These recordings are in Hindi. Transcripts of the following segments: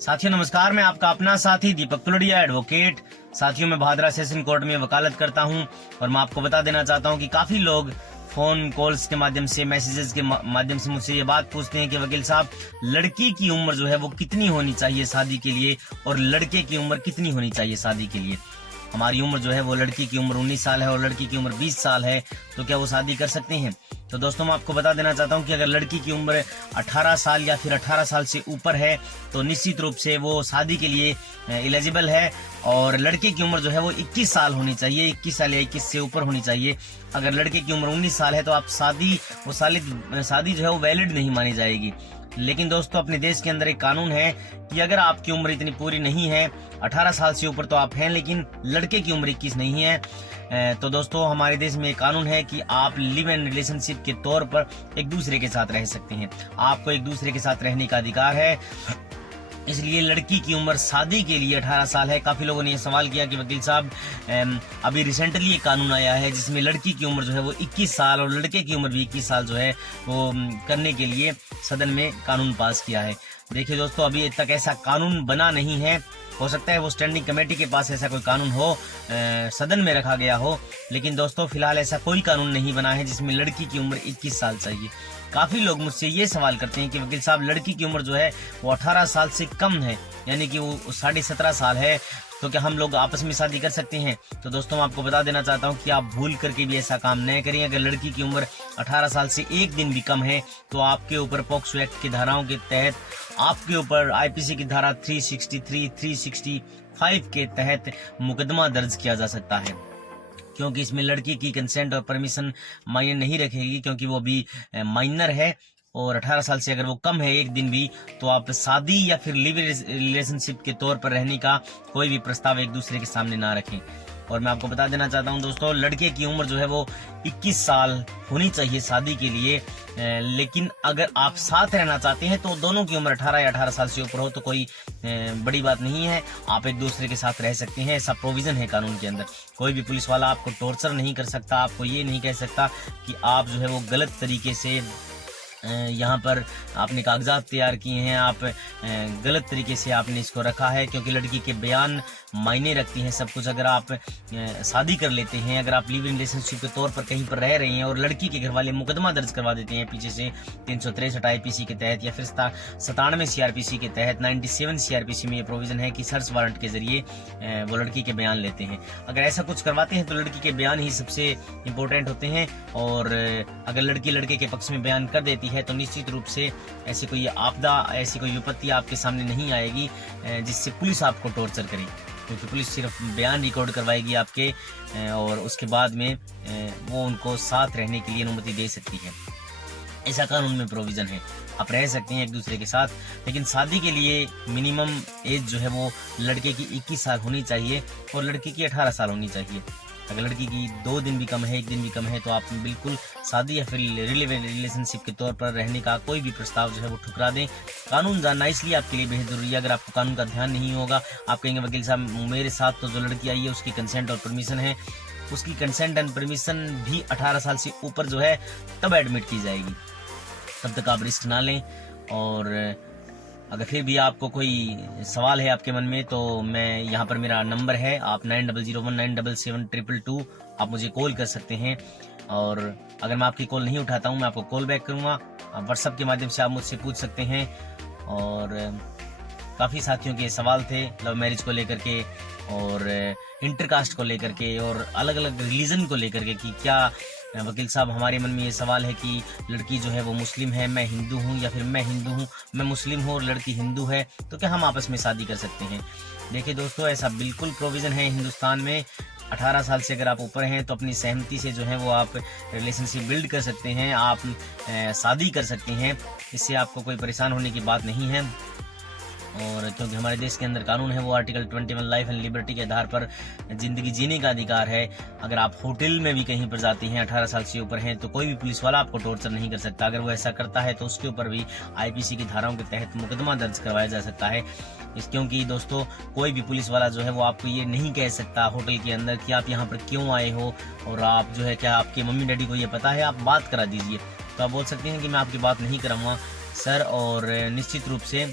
साथियों नमस्कार, मैं आपका अपना साथी दीपक तुलड़िया एडवोकेट। साथियों मैं भादरा सेशन कोर्ट में वकालत करता हूं और मैं आपको बता देना चाहता हूं कि काफी लोग फोन कॉल्स के माध्यम से, मैसेजेस के माध्यम से मुझसे ये बात पूछते हैं कि वकील साहब, लड़की की उम्र जो है वो कितनी होनी चाहिए शादी के लिए और लड़के की उम्र कितनी होनी चाहिए शादी के लिए। हमारी उम्र जो है वो लड़की की उम्र 19 साल है और लड़की की उम्र 20 साल है, तो क्या वो शादी कर सकते हैं? तो दोस्तों मैं आपको बता देना चाहता हूं कि अगर लड़की की उम्र 18 साल या फिर 18 साल से ऊपर है तो निश्चित रूप से वो शादी के लिए एलिजिबल है। और लड़के की उम्र जो है वो 21 साल होनी चाहिए, 21 साल या 21 से ऊपर होनी चाहिए। अगर लड़के की उम्र 19 साल है तो आप शादी जो है वो वैलिड नहीं मानी जाएगी। लेकिन दोस्तों अपने देश के अंदर एक कानून है कि अगर आपकी उम्र इतनी पूरी नहीं है, 18 साल से ऊपर तो आप हैं, लेकिन लड़के की उम्र 21 नहीं है, तो दोस्तों हमारे देश में एक कानून है कि आप लिव इन रिलेशनशिप के तौर पर एक दूसरे के साथ रह सकते हैं। आपको एक दूसरे के साथ रहने का अधिकार है। इसलिए लड़की की उम्र शादी के लिए 18 साल है। काफी लोगों ने यह सवाल किया कि वकील साहब, अभी रिसेंटली एक कानून आया है जिसमें लड़की की उम्र जो है वो 21 साल और लड़के की उम्र भी 21 साल जो है वो करने के लिए सदन में कानून पास किया है। देखिए दोस्तों, अभी तक ऐसा कानून बना नहीं है। हो सकता है वो स्टैंडिंग कमेटी के पास ऐसा कोई कानून हो, सदन में रखा गया हो, लेकिन दोस्तों फिलहाल ऐसा कोई कानून नहीं बना है जिसमें लड़की की उम्र 21 साल चाहिए। काफी लोग मुझसे ये सवाल करते हैं कि वकील साहब, लड़की की उम्र जो है वो 18 साल से कम है, यानी कि वो 17.5 साल है, तो क्या हम लोग आपस में शादी कर सकते हैं? तो दोस्तों मैं आपको बता देना चाहता हूं कि आप भूल करके भी ऐसा काम नहीं करें। अगर लड़की की उम्र 18 साल से एक दिन भी कम है तो आपके ऊपर पॉक्सो एक्ट की धाराओं के तहत, आपके ऊपर आईपीसी की धारा 363, 365 के तहत मुकदमा दर्ज किया जा सकता है, क्योंकि इसमें लड़की की कंसेंट और परमिशन मायने नहीं रखेगी, क्योंकि वो अभी माइनर है। और 18 साल से अगर वो कम है एक दिन भी, तो आप शादी या फिर लिव रिलेशनशिप के तौर पर रहने का कोई भी प्रस्ताव एक दूसरे के सामने ना रखें। और मैं आपको बता देना चाहता हूं दोस्तों, लड़के की उम्र जो है वो 21 साल होनी चाहिए शादी के लिए। लेकिन अगर आप साथ रहना चाहते हैं तो दोनों की उम्र 18 या 18 साल से ऊपर हो तो कोई बड़ी बात नहीं है, आप एक दूसरे के साथ रह सकते हैं। ऐसा प्रोविजन है कानून के अंदर। कोई भी पुलिस वाला आपको टॉर्चर नहीं कर सकता, आपको ये नहीं कह सकता कि आप जो है वो गलत तरीके से यहाँ पर आपने कागजात तैयार किए हैं, आप गलत तरीके से आपने इसको रखा है, क्योंकि लड़की के बयान मायने रखती हैं सब कुछ। अगर आप शादी कर लेते हैं, अगर आप लिव इन रिलेशनशिप के तौर पर कहीं पर रह रही हैं और लड़की के घर वाले मुकदमा दर्ज करवा देते हैं पीछे से 363 आईपीसी के तहत या फिर 97 सीआरपीसी के तहत, 97 सीआरपीसी में ये प्रोविजन है कि सर्च वारंट के जरिए वो लड़की के बयान लेते हैं। अगर ऐसा कुछ करवाते हैं तो लड़की के बयान ही सबसे इम्पोर्टेंट होते हैं। और अगर लड़की लड़के के पक्ष में बयान कर देती है तो निश्चित रूप से ऐसी कोई आपदा, ऐसी कोई विपत्ति आपके सामने नहीं आएगी जिससे पुलिस आपको टॉर्चर करे, क्योंकि पुलिस सिर्फ बयान रिकॉर्ड करवाएगी आपके और उसके बाद में वो उनको साथ रहने के लिए अनुमति दे सकती है। ऐसा कानून में प्रोविजन है, आप रह सकते हैं एक दूसरे के साथ, लेकिन शादी के लिए मिनिमम एज जो है वो लड़के की 21 साल होनी चाहिए और लड़की की 18 साल होनी चाहिए। अगर लड़की की 2 दिन भी कम है, 1 दिन भी कम है, तो आप बिल्कुल शादी या फिर रिलेशनशिप के तौर पर रहने का कोई भी प्रस्ताव जो है वो ठुकरा दें। कानून जानना इसलिए आपके लिए बेहद जरूरी है। अगर आपको कानून का ध्यान नहीं होगा, आप कहेंगे वकील साहब मेरे साथ तो जो लड़की आई है उसकी कंसेंट और परमिशन है, उसकी कंसेंट एंड परमिशन भी 18 साल से ऊपर जो है तब एडमिट की जाएगी, तब तक आप रिस्क ना लें। और अगर फिर भी आपको कोई सवाल है आपके मन में तो मैं यहाँ पर मेरा नंबर है, आप 9001977222 आप मुझे कॉल कर सकते हैं। और अगर मैं आपकी कॉल नहीं उठाता हूँ मैं आपको कॉल बैक करूँगा। व्हाट्सएप के माध्यम से आप मुझसे पूछ सकते हैं। और काफ़ी साथियों के सवाल थे लव मैरिज को लेकर के और इंटरकास्ट को लेकर के और अलग अलग रिलीजन को लेकर के कि क्या वकील साहब, हमारे मन में ये सवाल है कि लड़की जो है वो मुस्लिम है, मैं हिंदू हूँ, या फिर मैं हिंदू हूँ, मैं मुस्लिम हूँ और लड़की हिंदू है, तो क्या हम आपस में शादी कर सकते हैं? देखिए दोस्तों, ऐसा बिल्कुल प्रोविजन है हिंदुस्तान में। 18 साल से अगर आप ऊपर हैं तो अपनी सहमति से जो है वो आप रिलेशनशिप बिल्ड कर सकते हैं, आप शादी कर सकते हैं। इससे आपको कोई परेशान होने की बात नहीं है। और क्योंकि हमारे देश के अंदर कानून है वो आर्टिकल 21 लाइफ एंड लिबर्टी के आधार पर जिंदगी जीने का अधिकार है। अगर आप होटल में भी कहीं पर जाते हैं, 18 साल से ऊपर हैं, तो कोई भी पुलिस वाला आपको टॉर्चर नहीं कर सकता। अगर वो ऐसा करता है तो उसके ऊपर भी आईपीसी की धाराओं के तहत मुकदमा दर्ज करवाया जा सकता है। क्योंकि दोस्तों कोई भी पुलिस वाला जो है वो आपको ये नहीं कह सकता होटल के अंदर कि आप यहाँ पर क्यों आए हो और आप जो है क्या आपके मम्मी डैडी को ये पता है, आप बात करा दीजिए। तो आप बोल सकते हैं कि मैं आपकी बात नहीं कराऊंगा सर। और निश्चित रूप से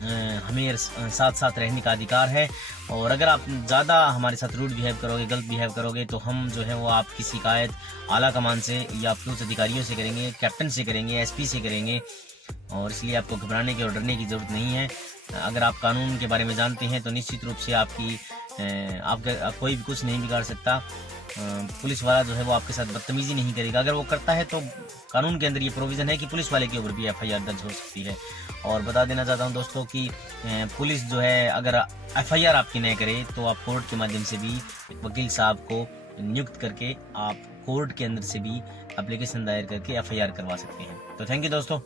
हमें साथ साथ रहने का अधिकार है। और अगर आप ज़्यादा हमारे साथ रूड बिहेव करोगे, गलत बिहेव करोगे, तो हम जो है वो आपकी शिकायत आला कमान से या आपके उच्च अधिकारियों से करेंगे, कैप्टन से करेंगे, एसपी से करेंगे। और इसलिए आपको घबराने की और डरने की ज़रूरत नहीं है। अगर आप कानून के बारे में जानते हैं तो निश्चित रूप से आपकी कोई भी कुछ नहीं बिगाड़ सकता। पुलिस वाला जो है वो आपके साथ बदतमीजी नहीं करेगा। अगर वो करता है तो कानून के अंदर ये प्रोविज़न है कि पुलिस वाले के ऊपर भी एफआईआर दर्ज हो सकती है। और बता देना चाहता हूं दोस्तों कि पुलिस जो है अगर एफआईआर आपकी नहीं करे तो आप कोर्ट के माध्यम से भी एक वकील साहब को नियुक्त करके आप कोर्ट के अंदर से भी एप्लीकेशन दायर करके एफआईआर करवा सकते हैं। तो थैंक यू दोस्तों।